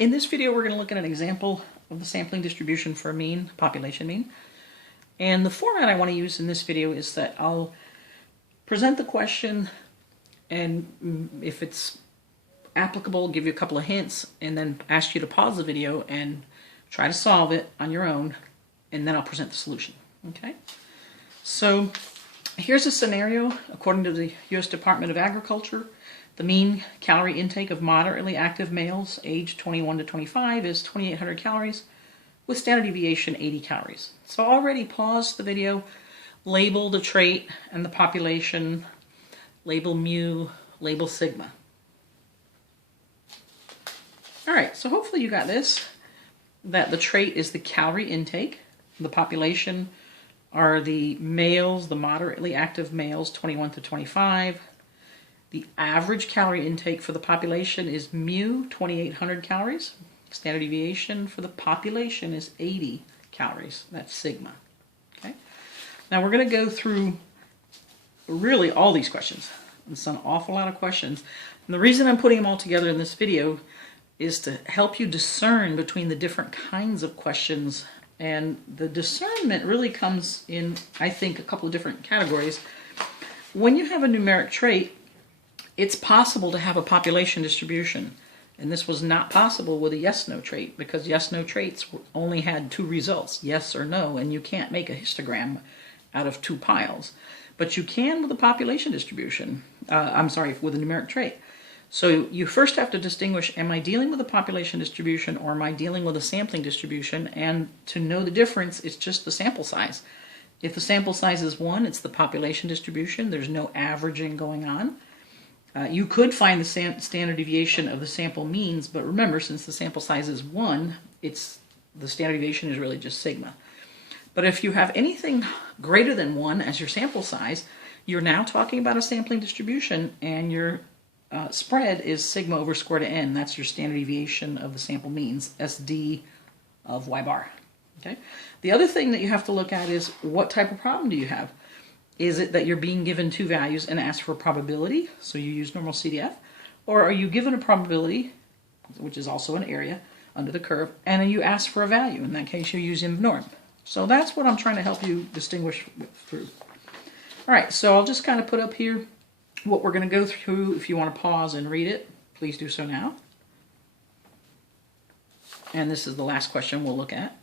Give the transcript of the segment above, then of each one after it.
In this video, we're going to look at an example of the sampling distribution for a mean, population mean. And the format I want to use in this video is that I'll present the question, and if it's applicable, give you a couple of hints, and then ask you to pause the video and try to solve it on your own, and then I'll present the solution. Okay? So here's a scenario. According to the U.S. Department of Agriculture, the mean calorie intake of moderately active males aged 21 to 25 is 2,800 calories, with standard deviation 80 calories. So I already paused the video, label the trait and the population, label mu, label sigma. All right, so hopefully you got this, that the trait is the calorie intake, the population are the males, the moderately active males, 21 to 25. The average calorie intake for the population is mu, 2,800 calories. Standard deviation for the population is 80 calories. That's sigma. Okay. Now we're going to go through really all these questions. It's an awful lot of questions. And the reason I'm putting them all together in this video is to help you discern between the different kinds of questions. And the discernment really comes in, I think, a couple of different categories. When you have a numeric trait, it's possible to have a population distribution, and this was not possible with a yes-no trait, because yes-no traits only had two results, yes or no, and you can't make a histogram out of two piles. But you can with a population distribution, with a numeric trait. So you first have to distinguish, am I dealing with a population distribution or am I dealing with a sampling distribution? And to know the difference, it's just the sample size. If the sample size is 1, it's the population distribution. There's no averaging going on. You could find the standard deviation of the sample means, but remember, since the sample size is 1, the standard deviation is really just sigma. But if you have anything greater than 1 as your sample size, you're now talking about a sampling distribution, and your spread is sigma over square root of n. That's your standard deviation of the sample means, SD of y bar. Okay. The other thing that you have to look at is, what type of problem do you have? Is it that you're being given two values and asked for a probability, so you use normal CDF, or are you given a probability, which is also an area under the curve, and then you ask for a value? In that case, you use inv norm. So that's what I'm trying to help you distinguish through. All right, so I'll just kind of put up here what we're going to go through. If you want to pause and read it, please do so now. And this is the last question we'll look at.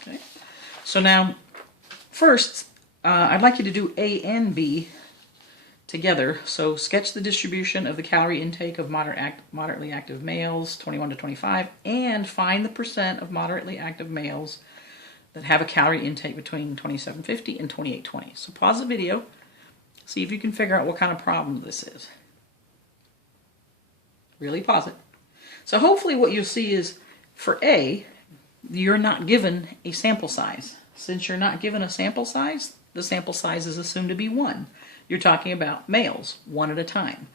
Okay. So now, first, I'd like you to do A and B together. So sketch the distribution of the calorie intake of moderately active males, 21 to 25, and find the percent of moderately active males that have a calorie intake between 2750 and 2820. So pause the video, see if you can figure out what kind of problem this is. Really pause it. So hopefully what you'll see is, for A, you're not given a sample size. Since you're not given a sample size, the sample size is assumed to be 1. You're talking about males, 1 at a time.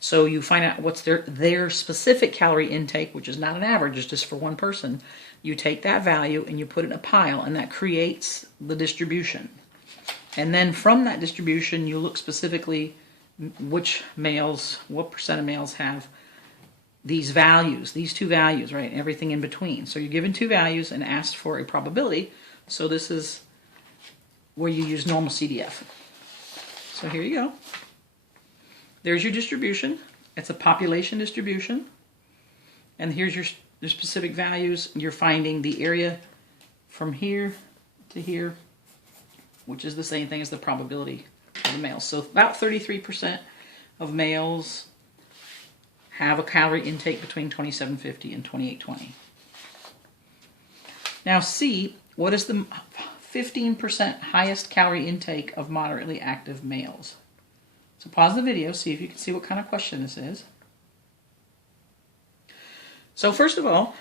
So you find out what's their specific calorie intake, which is not an average, it's just for one person. You take that value and you put it in a pile, and that creates the distribution. And then from that distribution, you look specifically which males, what percent of males have these values, these two values, right? Everything in between. So you're given two values and asked for a probability. So this is where you use normal CDF. So here you go. There's your distribution. It's a population distribution. And here's your specific values. You're finding the area from here to here, which is the same thing as the probability of the males. So about 33% of males have a calorie intake between 2750 and 2820. Now C, what is the 15% highest calorie intake of moderately active males? So pause the video, see if you can see what kind of question this is. So first of all,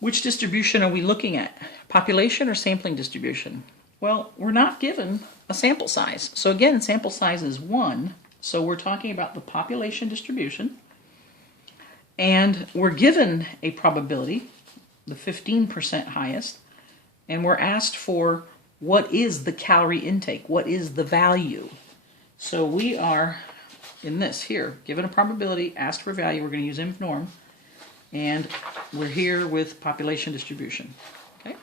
which distribution are we looking at? Population or sampling distribution? Well, we're not given a sample size. So again, sample size is 1. So we're talking about the population distribution. And we're given a probability, the 15% highest, and we're asked for what is the calorie intake, what is the value. So we are, in this here, given a probability, asked for a value, we're going to use inv norm, And we're here with population distribution. Okay,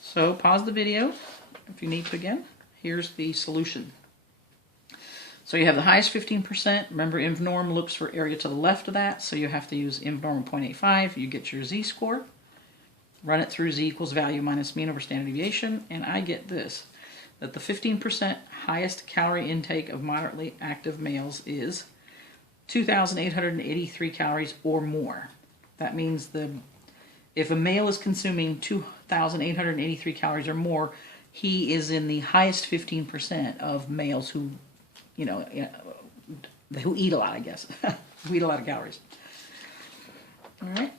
so pause the video if you need to again. Here's the solution. So you have the highest 15%. Remember, inv norm looks for area to the left of that, so you have to use inv norm of 0.85. You get your z-score. Run it through z equals value minus mean over standard deviation, and I get this, that the 15% highest calorie intake of moderately active males is 2,883 calories or more. That means if a male is consuming 2,883 calories or more, he is in the highest 15% of males who who eat a lot, I guess. Who eat a lot of calories. All right.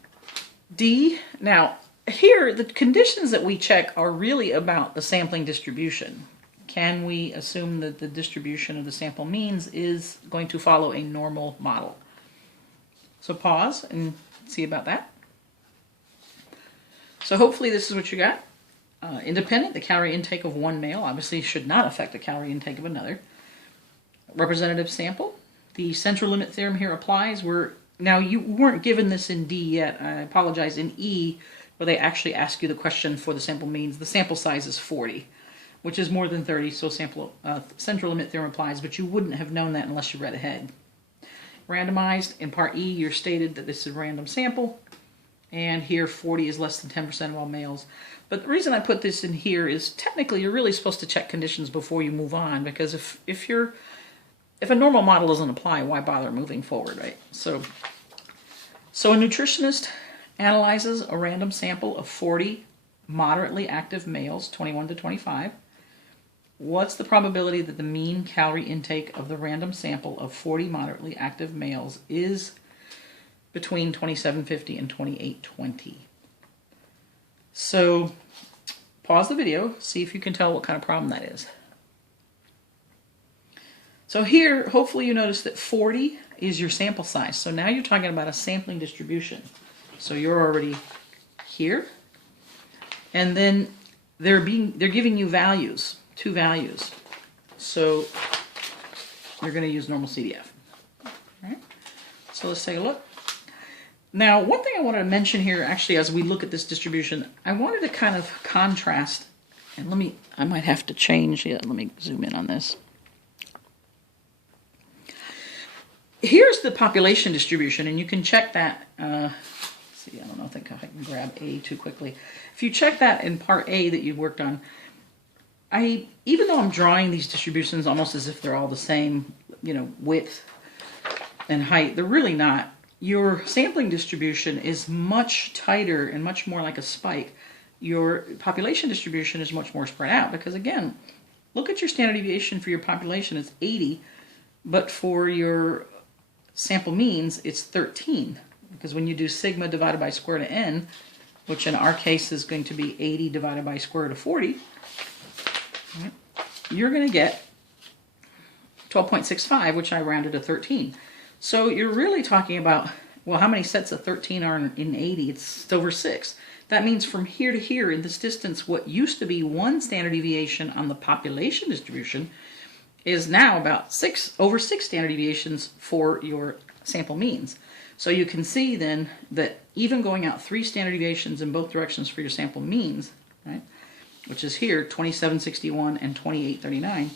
D. Now, here, the conditions that we check are really about the sampling distribution. Can we assume that the distribution of the sample means is going to follow a normal model? So pause and see about that. So hopefully this is what you got. Independent, the calorie intake of one male obviously should not affect the calorie intake of another. Representative sample. The central limit theorem here applies. Now, you weren't given this in D yet. I apologize. In E, where they actually ask you the question for the sample means, the sample size is 40, which is more than 30, so central limit theorem applies, but you wouldn't have known that unless you read ahead. Randomized, in part E, you're stated that this is a random sample, and here 40 is less than 10% of all males. But the reason I put this in here is technically you're really supposed to check conditions before you move on, because if a normal model doesn't apply, why bother moving forward, right? So a nutritionist analyzes a random sample of 40 moderately active males, 21 to 25. What's the probability that the mean calorie intake of the random sample of 40 moderately active males is between 2750 and 2820? So pause the video, see if you can tell what kind of problem that is. So here, hopefully you notice that 40 is your sample size. So now you're talking about a sampling distribution. So you're already here. And then they're giving you values, two values. So you're going to use normal CDF. All right? So let's take a look. Now, one thing I wanted to mention here, actually, as we look at this distribution, I wanted to kind of contrast, and I might have to change it. Let me zoom in on this. Here's the population distribution, and you can check that. See, I think I can grab A too quickly. If you check that in part A that you worked on, even though I'm drawing these distributions almost as if they're all the same, width and height, they're really not. Your sampling distribution is much tighter and much more like a spike. Your population distribution is much more spread out because, again, look at your standard deviation for your population. It's 80, but for your sample means it's 13, because when you do sigma divided by square root of n, which in our case is going to be 80 divided by square root of 40, right, you're going to get 12.65, which I rounded to 13. So you're really talking about, well, how many sets of 13 are in 80? It's over 6. That means from here to here in this distance, what used to be one standard deviation on the population distribution is now about over 6 standard deviations for your sample means. So you can see then that even going out 3 standard deviations in both directions for your sample means, right, which is here 2761 and 2839,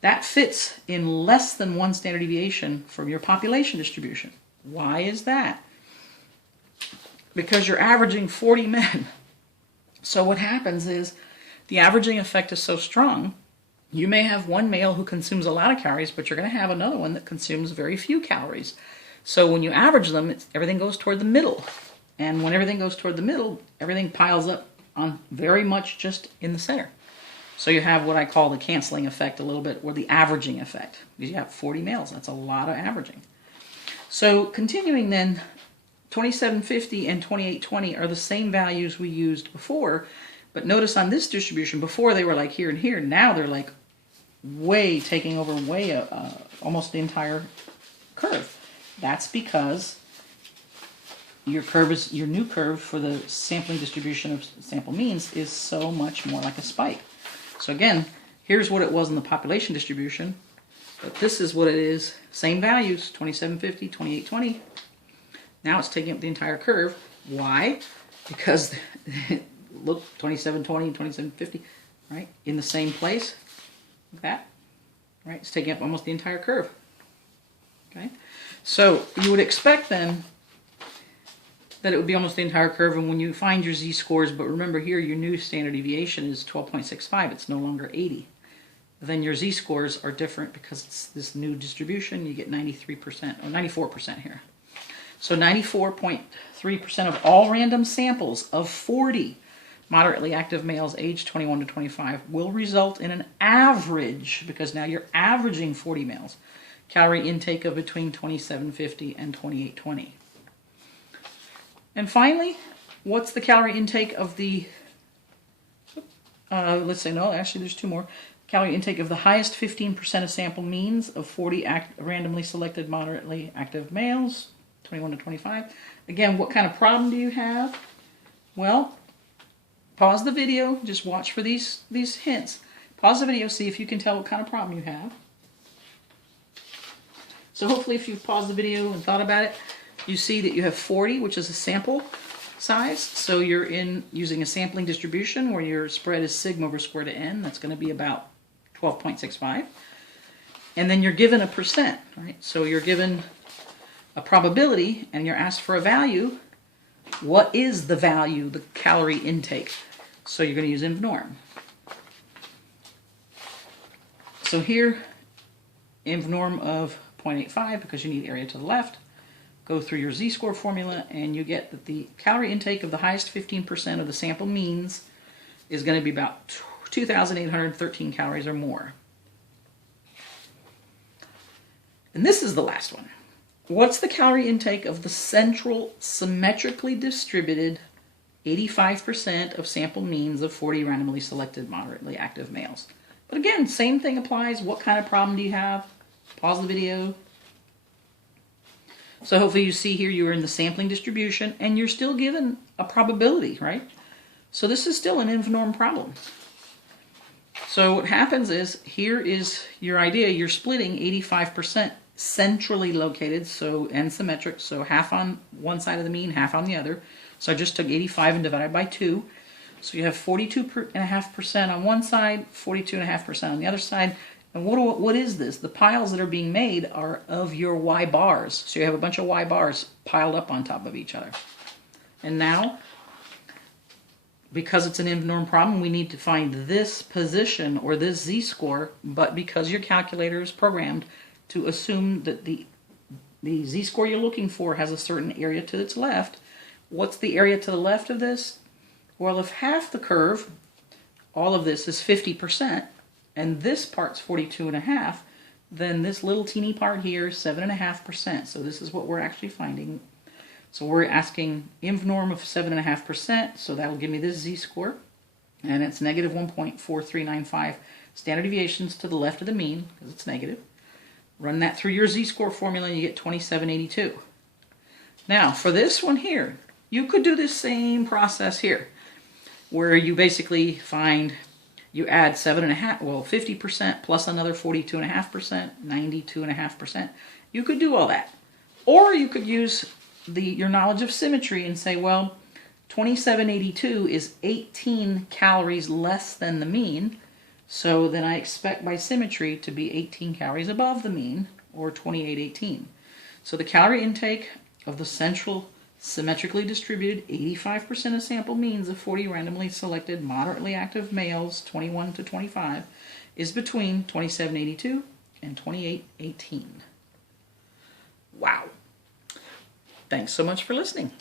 that fits in less than 1 standard deviation from your population distribution. Why is that? Because you're averaging 40 men. So what happens is the averaging effect is so strong. You may have one male who consumes a lot of calories, but you're going to have another one that consumes very few calories. So when you average them, everything goes toward the middle. And when everything goes toward the middle, everything piles up on very much just in the center. So you have what I call the canceling effect a little bit, or the averaging effect. Because you have 40 males. That's a lot of averaging. So continuing then, 2750 and 2820 are the same values we used before. But notice on this distribution, before they were like here and here. Now they're like taking over almost the entire curve. That's because your new curve for the sampling distribution of sample means is so much more like a spike. So again, here's what it was in the population distribution, but this is what it is. Same values, 2750, 2820. Now it's taking up the entire curve. Why? Because, look, 2720 and 2750, right? In the same place, like that, right? It's taking up almost the entire curve, okay? So you would expect then that it would be almost the entire curve, and when you find your z-scores, but remember here your new standard deviation is 12.65, it's no longer 80. Then your z-scores are different because it's this new distribution. You get 93% or 94% here. So 94.3% of all random samples of 40 moderately active males aged 21 to 25 will result in an average, because now you're averaging 40 males, calorie intake of between 2750 and 2820. And finally, what's the calorie intake of the, let's say, no, actually there's two more. Calorie intake of the highest 15% of sample means of 40 randomly selected moderately active males, 21 to 25. Again, what kind of problem do you have? Well, pause the video, just watch for these hints. Pause the video, see if you can tell what kind of problem you have. So hopefully if you've paused the video and thought about it, you see that you have 40, which is a sample size. So you're using a sampling distribution where your spread is sigma over square root of n. That's going to be about 12.65. And then you're given a percent, right? So you're given a probability and you're asked for a value. What is the value, the calorie intake? So you're going to use inv norm. So here, inv norm of 0.85, because you need area to the left. Go through your z-score formula and you get that the calorie intake of the highest 15% of the sample means is going to be about 2,813 calories or more. And this is the last one. What's the calorie intake of the central symmetrically distributed 85% of sample means of 40 randomly selected moderately active males? But again, same thing applies. What kind of problem do you have? Pause the video. So hopefully you see here you are in the sampling distribution and you're still given a probability, right? So this is still an inv norm problem. So what happens is, here is your idea. You're splitting 85% centrally located, so and symmetric, so half on one side of the mean, half on the other. So I just took 85 and divided by 2. So you have 42.5% on one side, 42.5% on the other side. And what is this? The piles that are being made are of your y bars. So you have a bunch of y bars piled up on top of each other. And now, because it's an inv norm problem, we need to find this position or this z-score, but because your calculator is programmed to assume that the z-score you're looking for has a certain area to its left, what's the area to the left of this? Well, if half the curve, all of this is 50%, and this part's 42.5, then this little teeny part here is 7.5%. So this is what we're actually finding. So we're asking inv norm of 7.5%, so that'll give me this z-score, and it's negative 1.4395 standard deviations to the left of the mean, because it's negative. Run that through your z-score formula and you get 2782. Now, for this one here, you could do this same process here, where you basically find, you add 50% plus another 42.5%, 92.5%. You could do all that. Or you could use your knowledge of symmetry and say, well, 2782 is 18 calories less than the mean, so then I expect by symmetry to be 18 calories above the mean, or 2818. So the calorie intake of the central symmetrically distributed 85% of sample means of 40 randomly selected moderately active males 21 to 25 is between 2782 and 2818. Wow. Thanks so much for listening.